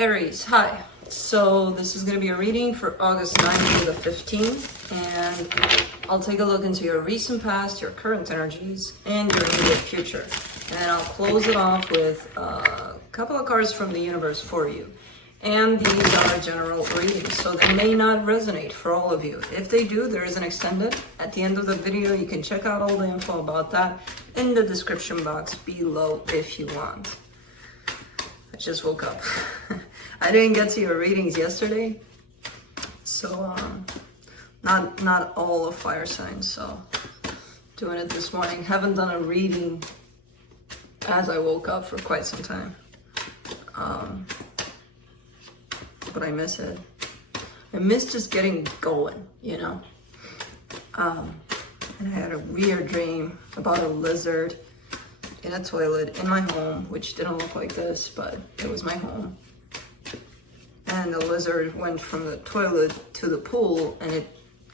Aries, hi. So this is going to be a reading for August 9th to the 15th, and I'll take a look into your recent past, your current energies, and your immediate future. And then I'll close it off with a couple of cards from the universe for you. And these are general readings, so they may not resonate for all of you. If they do, there is an extended. At the end of the video, you can check out all the info about that in the description box below if you want. I just woke up. I didn't get to your readings yesterday, so not all of fire signs, so doing it this morning. Haven't done a reading as I woke up for quite some time, but I miss it. I miss just getting going, you know. And I had a weird dream about a lizard in a toilet in my home, which didn't look like this, but it was my home. And the lizard went from the toilet to the pool, and it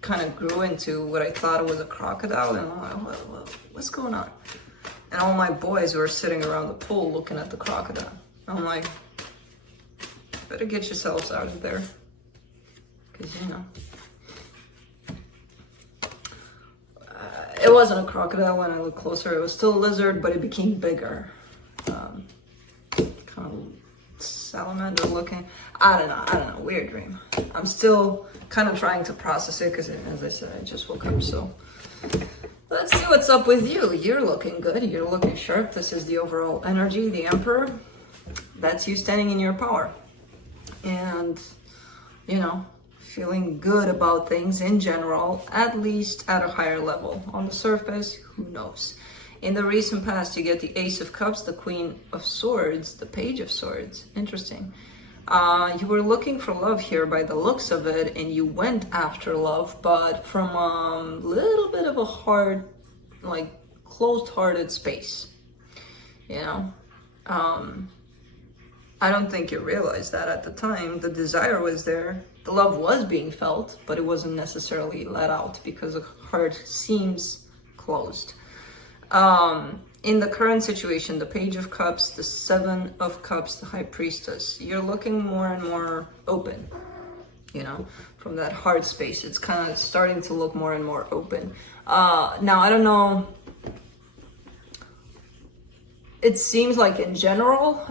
kind of grew into what I thought was a crocodile. And I'm like, what's going on? And all my boys were sitting around the pool looking at the crocodile. I'm like, better get yourselves out of there, because you know. It wasn't a crocodile when I looked closer. It was still a lizard, but it became bigger. Kind of salamander looking. I don't know, weird dream. I'm still kind of trying to process it because, as I said, I just woke up. So let's see what's up with you. You're looking good. You're looking sharp. This is the overall energy, the Emperor. That's you standing in your power. And, you know, feeling good about things in general, at least at a higher level. On the surface, who knows? In the recent past, you get the Ace of Cups, the Queen of Swords, the Page of Swords. Interesting. You were looking for love here by the looks of it, and you went after love, but from a little bit of a hard, like closed-hearted space, you know? I don't think you realized that at the time. The desire was there, the love was being felt, but it wasn't necessarily let out because the heart seems closed. In the current situation, the Page of Cups, the Seven of Cups, the High Priestess, you're looking more and more open, you know, from that heart space. It's kind of starting to look more and more open. Now, I don't know. It seems like in general,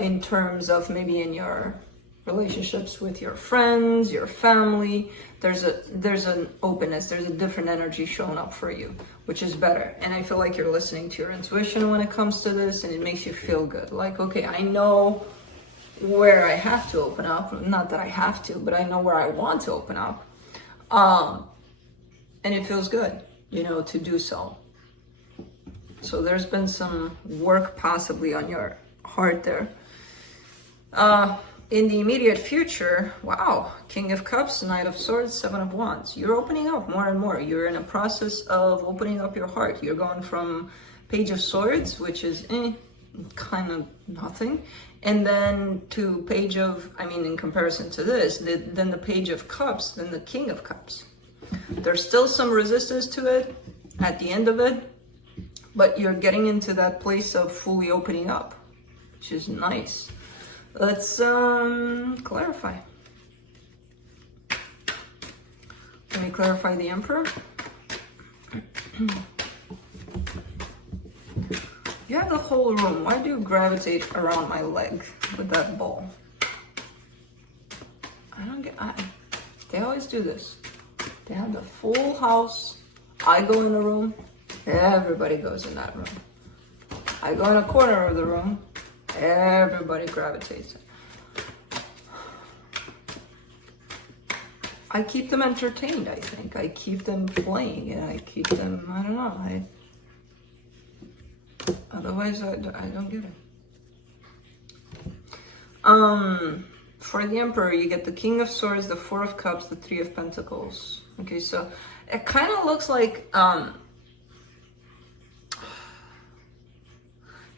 in terms of maybe in your relationships with your friends, your family, there's an openness, there's a different energy showing up for you, which is better. And I feel like you're listening to your intuition when it comes to this, and it makes you feel good. Like, okay, I know where I have to open up. Not that I have to, but I know where I want to open up. And it feels good, you know, to do so. So there's been some work possibly on your heart there. In the immediate future, wow, King of Cups, Knight of Swords, Seven of Wands. You're opening up more and more. You're in a process of opening up your heart. You're going from Page of Swords, which is kind of nothing, and then to Page of, I mean, in comparison to this, then the Page of Cups, then the King of Cups. There's still some resistance to it at the end of it, but you're getting into that place of fully opening up, which is nice. Let's clarify. Let me clarify the Emperor. You have the whole room. Why do you gravitate around my leg with that ball? I don't get. They always do this. They have the full house. I go in the room. Everybody goes in that room. I go in a corner of the room. Everybody gravitates. I keep them entertained, I think. I keep them playing, and I keep them, I don't know. Otherwise, I don't get it. For the Emperor, you get the King of Swords, the Four of Cups, the Three of Pentacles. Okay, so it kind of looks like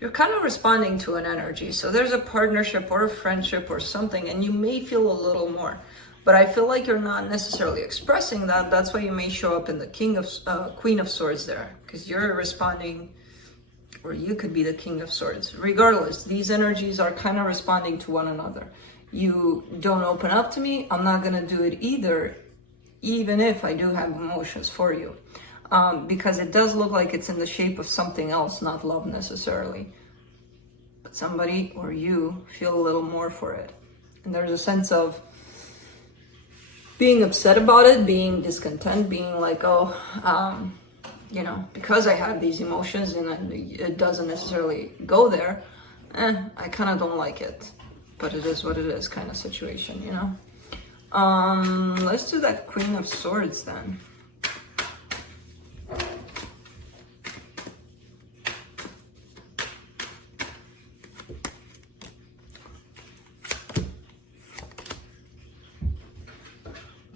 you're kind of responding to an energy. So there's a partnership or a friendship or something, and you may feel a little more. But I feel like you're not necessarily expressing that. That's why you may show up in the Queen of Swords there, because you're responding or you could be the King of Swords. Regardless, these energies are kind of responding to one another. you don't open up to me, I'm not gonna do it either, even if I do have emotions for you. Because it does look like it's in the shape of something else, not love necessarily. But somebody or you feel a little more for it. And there's a sense of being upset about it, being discontent, being like, oh, you know, because I have these emotions and it doesn't necessarily go there, I kind of don't like it. But it is what it is kind of situation, you know? Let's do that Queen of Swords then.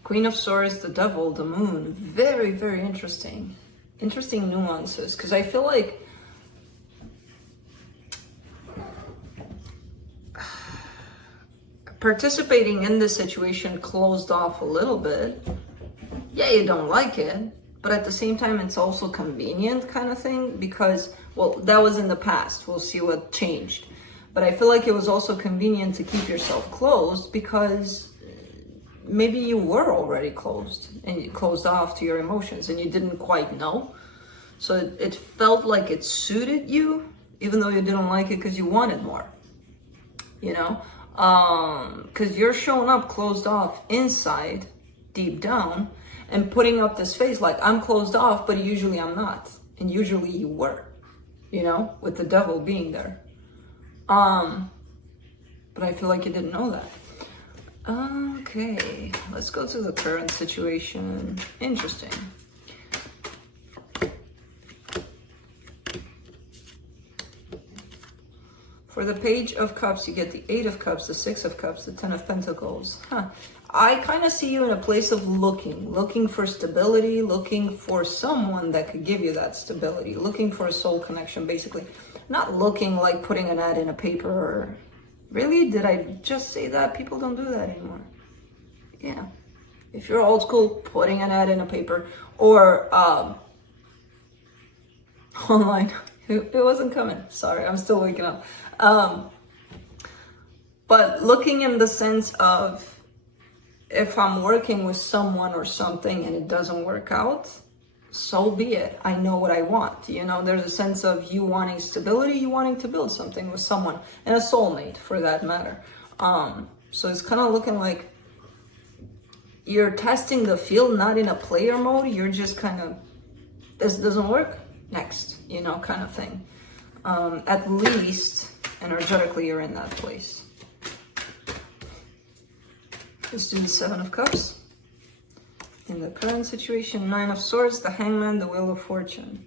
Queen of Swords, the Devil, the Moon. Very, very interesting. Interesting nuances, because I feel like participating in this situation closed off a little bit. Yeah, you don't like it, but at the same time, it's also convenient kind of thing because, well, that was in the past. We'll see what changed. But I feel like it was also convenient to keep yourself closed because maybe you were already closed and you closed off to your emotions and you didn't quite know. So it felt like it suited you, even though you didn't like it because you wanted more, you know? Because you're showing up closed off inside, deep down, and putting up this face like, I'm closed off, but usually I'm not. And usually you were, you know, with the Devil being there. But I feel like you didn't know that. Okay, let's go to the current situation. Interesting. For the Page of Cups, you get the 8 of Cups, the 6 of Cups, the 10 of Pentacles. I kind of see you in a place of looking for stability, looking for someone that could give you that stability, looking for a soul connection, basically. Not looking like putting an ad in a paper or... Really? Did I just say that? People don't do that anymore. Yeah. If you're old school, putting an ad in a paper or online. It wasn't coming. Sorry, I'm still waking up. But looking in the sense of if I'm working with someone or something and it doesn't work out, so be it. I know what I want. You know, there's a sense of you wanting stability, you wanting to build something with someone, and a soulmate for that matter. So it's kind of looking like you're testing the field, not in a player mode. You're just kind of, this doesn't work, next, you know, kind of thing. At least energetically you're in that place. Let's do the 7 of Cups. In the current situation, 9 of Swords, the Hangman, the Wheel of Fortune.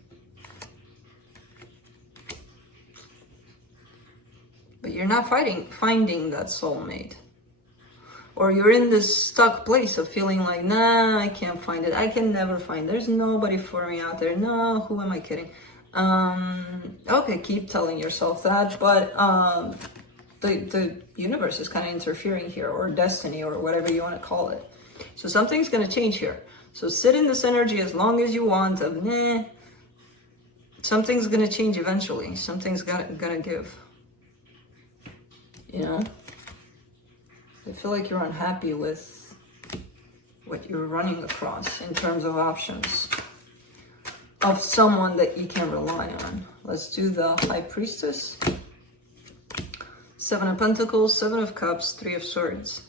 But you're not finding that soulmate. Or you're in this stuck place of feeling like, nah, I can't find it. I can never find it. There's nobody for me out there. No, who am I kidding? Okay, keep telling yourself that, but the universe is kind of interfering here, or destiny, or whatever you want to call it. So something's going to change here. So sit in this energy as long as you want of, nah, something's going to change eventually. Something's going to give. You know? I feel like you're unhappy with what you're running across in terms of options of someone that you can rely on. Let's do the High Priestess. 7 of Pentacles, 7 of Cups, 3 of Swords.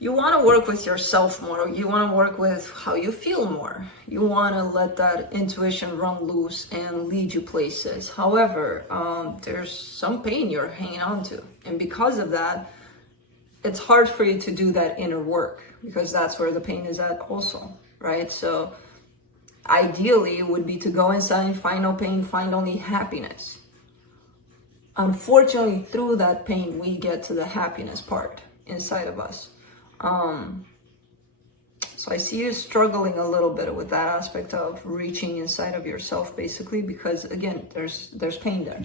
You want to work with yourself more. You want to work with how you feel more. You want to let that intuition run loose and lead you places. However, there's some pain you're hanging on to. And because of that, it's hard for you to do that inner work because that's where the pain is at also, right? So ideally, it would be to go inside and find no pain, find only happiness. Unfortunately, through that pain, we get to the happiness part inside of us. So I see you struggling a little bit with that aspect of reaching inside of yourself, basically, because again, there's pain there.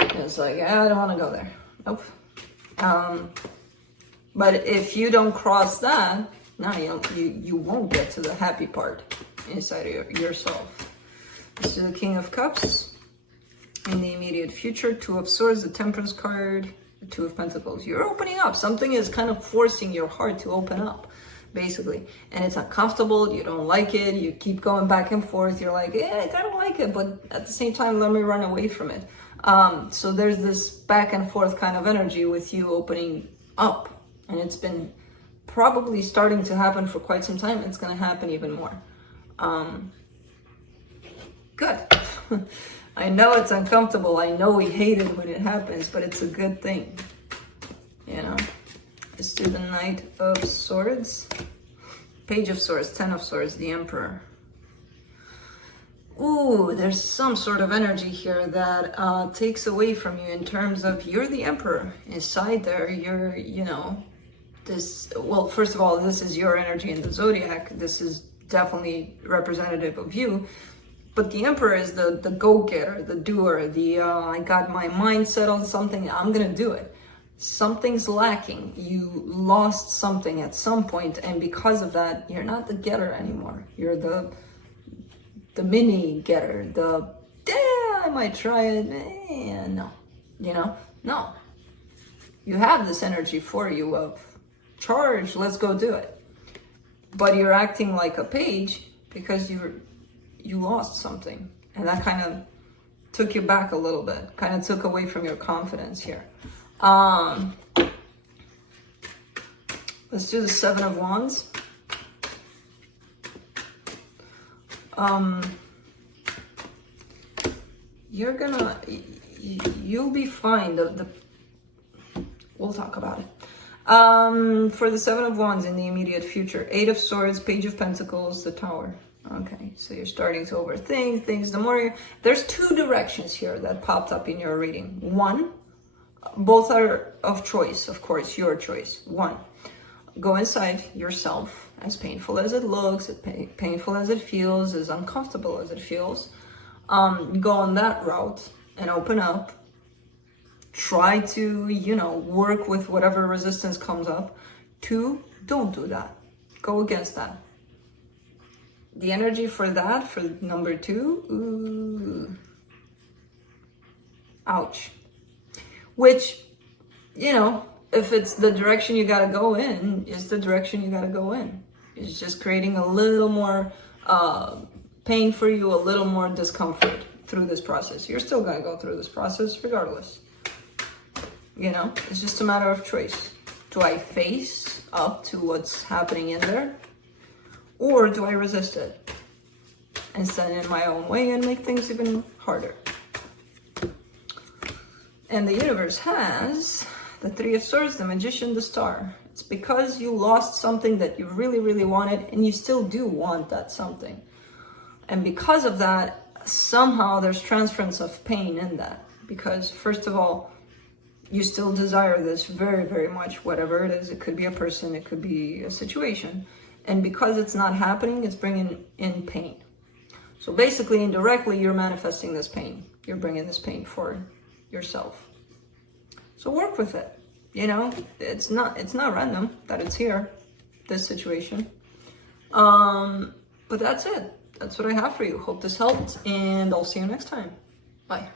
And it's like, I don't want to go there. Nope. But if you don't cross that, no, you won't get to the happy part inside of yourself. Let's do the King of Cups. In the immediate future, 2 of Swords, the Temperance card, The Two of Pentacles. You're opening up. Something is kind of forcing your heart to open up, basically. And it's uncomfortable. You don't like it. You keep going back and forth. You're like, yeah, I kind of like it, but at the same time, let me run away from it. So there's this back and forth kind of energy with you opening up. And it's been probably starting to happen for quite some time. It's going to happen even more. Good. I know it's uncomfortable. I know we hate it when it happens, but it's a good thing. You know? Let's do the Knight of Swords. Page of Swords, Ten of Swords, the Emperor. Ooh, there's some sort of energy here that takes away from you in terms of you're the Emperor. Inside there, you're, you know, this, well, first of all, this is your energy in the Zodiac. This is definitely representative of you. But the Emperor is the go-getter, the doer, the I got my mind set on something, I'm gonna do it. Something's lacking. You lost something at some point, and because of that, you're not the getter anymore. You're the mini getter, I might try it, no. You know, no. You have this energy for you of charge, let's go do it. But you're acting like a page because you lost something, and that kind of took you back a little bit, kind of took away from your confidence here. Let's do the Seven of Wands. You'll be fine. We'll talk about it. For the Seven of Wands in the immediate future, Eight of Swords, Page of Pentacles, the Tower. Okay, so you're starting to overthink things. There's two directions here that popped up in your reading. One, both are of choice, of course, your choice. One, go inside yourself, as painful as it looks, as painful as it feels, as uncomfortable as it feels. Go on that route and open up. Try to, you know, work with whatever resistance comes up. Two, don't do that. Go against that. The energy for that, for number two, ooh, ouch. Which, you know, if it's the direction you gotta go in, it's the direction you gotta go in. It's just creating a little more pain for you, a little more discomfort through this process. You're still gonna go through this process regardless. You know, it's just a matter of choice. Do I face up to what's happening in there? Or do I resist it and stand in my own way and make things even harder? And the universe has the Three of Swords, the Magician, the Star. It's because you lost something that you really, really wanted, and you still do want that something. And because of that, somehow there's transference of pain in that. Because first of all, you still desire this very, very much, whatever it is. It could be a person, it could be a situation. And because it's not happening, it's bringing in pain. So basically, indirectly, you're manifesting this pain. You're bringing this pain for yourself. So work with it. You know, it's not random that it's here, this situation. But that's it. That's what I have for you. Hope this helped, and I'll see you next time. Bye.